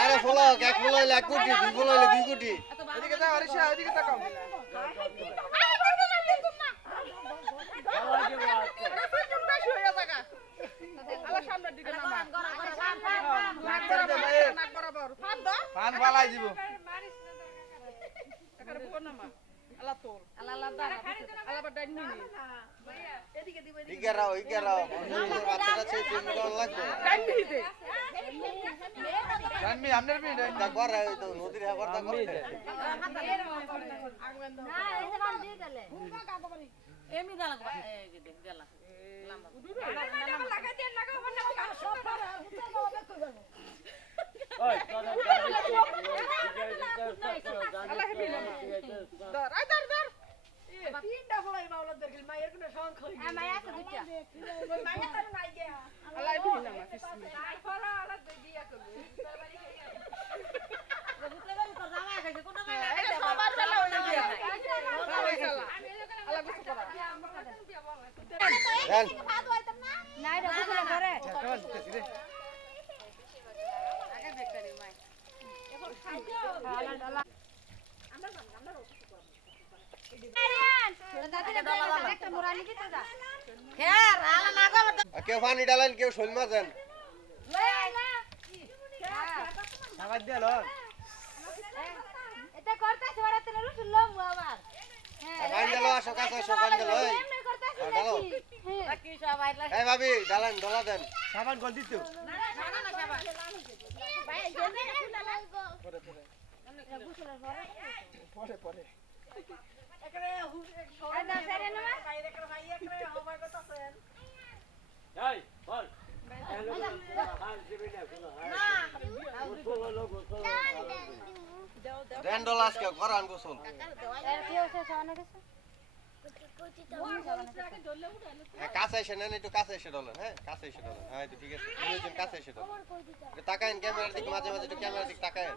আরে ফলো এক ফলো এক কোটি দুই ফলো দুই কোটি। এদিকে তাকাও ওদিকে তাকাও। ইকে রাও ইকে রাও নিজের বাচ্চাটা ছেড়ে তুমি কেমন লাগবে জানবি আমনের বি তা করে ওই তো নদীর হ্যাঁ করতে করে এমনি গেল গেল দেন আর কেউ পানি ডালেন কেউ শৈল মাছ দেন দিয়ে লো এটা করতেছে ওরা তো শুনলাম আবার। হ্যাঁ পানি ডালো আসো কাছে আসো পানি ডালো হ্যাঁ, ডালো। হ্যাঁ। কি সবাই এই ভাবি ডালেন ডলা দেন। সাবান গল দিতে। ভাই জেনে না লাগবো পরে পরে আর না সেরে না দেন ডলা আজকে করান গোসল এর কি হচ্ছে সামনে গেছে হ্যাঁ কাছে এসে নেন একটু কাছে এসে ডলেন হ্যাঁ কাছে এসে ডলেন হ্যাঁ ঠিক আছে কাছে এসে ডলেন তাকায়েন ক্যামেরার দিকে মাঝে মাঝে একটু ক্যামেরার দিকে তাকায়েন।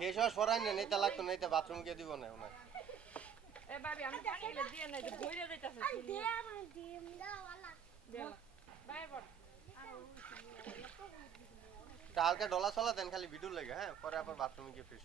ফেস ওয়াশ পরান না নেতা লাগতো নেতা বাথরুম গিয়ে দিব না ওনার তা হালকা ডলা চলা দেন খালি ভিডিও লাগে হ্যাঁ? পরে আবার বাথরুমে গিয়ে ফ্রেশ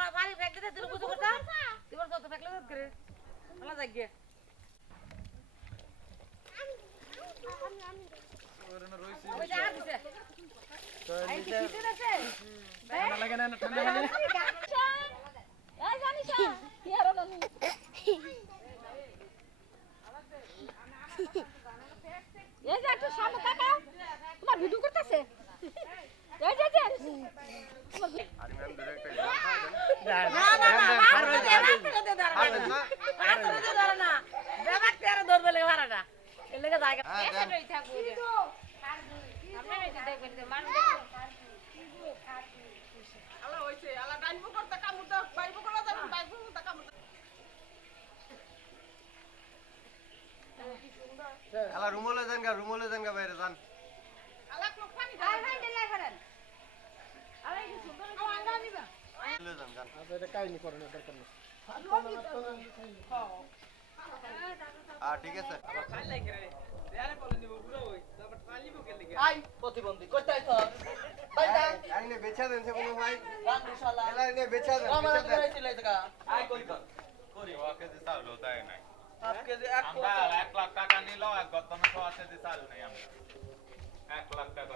আরে ফেক দিতে তুই বুঝতে করতা তুই কত ফেকলে করে। ভালো জাগে ওই যা দিছে। তো নিচে ঠান্ডা লাগে না ঠান্ডা লাগে এই যে একটু সামনে তোমার ভিডিও করতেছে। আলা রুমলে যান গা রুমলে যান গা বাইরে যান। ঠিক আছে। প্রতিবন্ধী কোথায় তো। আইনে বেচা দেন সে কোনো ভাই। রান্দু শালা এলা আইনে বেচা দেন আমার বেচা দেন। এটা আই কই করি ও কেজি চাউল দেয় নাই। আপকে যে এক আমরা এক লাখ টাকা নিল এক গতমে ছ কেজি চাউল নেই আমরা। এক লাখ টাকা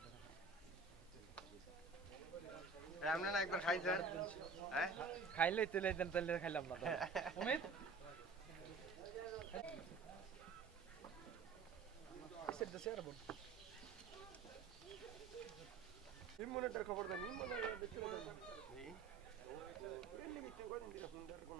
আমরা না একবার খাইছেন হ্যাঁ? খাইলে তেলে যেতেন তেলে খাইলাম না অমিত ইমুনেটার খবর দেন ইমুনে দেখতে দেন এই এমনি মিটিং করেন দিরা সুন্দর কোন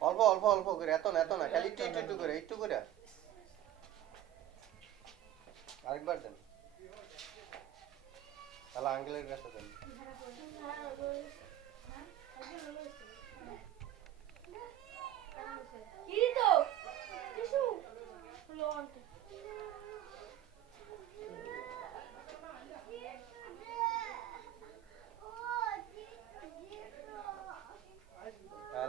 অল্প অল্প অল্প করে, এত না এত না, খালি একটু একটু একটু করে একটু করে। আরেকবার দেন। তাহলে আঙ্গুলের কাছে দেন। কি তো? কিছু লন্ট হ্যাঁ।